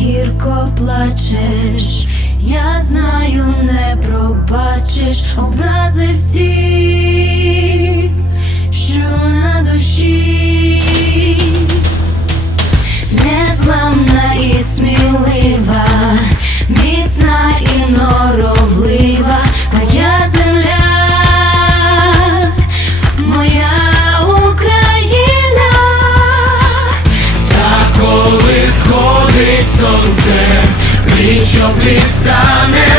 гірко плачеш, я знаю, не пробачиш образи всі. Блістане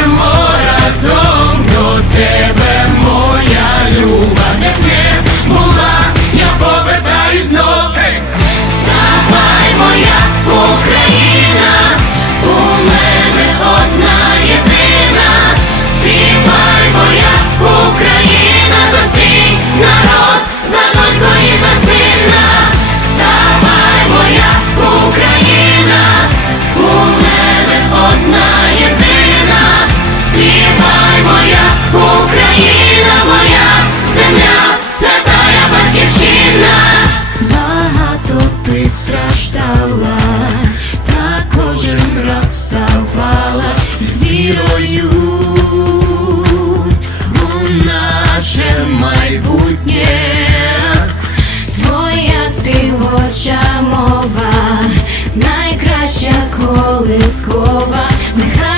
Dejar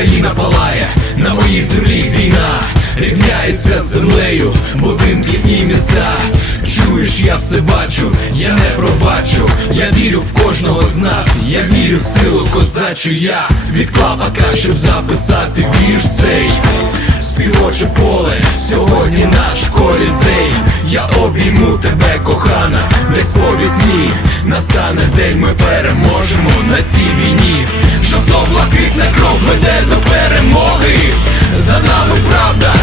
Україна палає, на моїй землі війна рівняється з землею, будинки і міста. Чуєш, я все бачу, я не пробачу, я вірю в кожного з нас, я вірю в силу козачу, я відклав ака, щоб записати вірш цей співоче поле, сьогодні наш колізей. Я обійму тебе, кохана, десь по вісні настане день, ми переможемо на цій війні. Жовто блакитна кров веде до перемоги, за нами правда.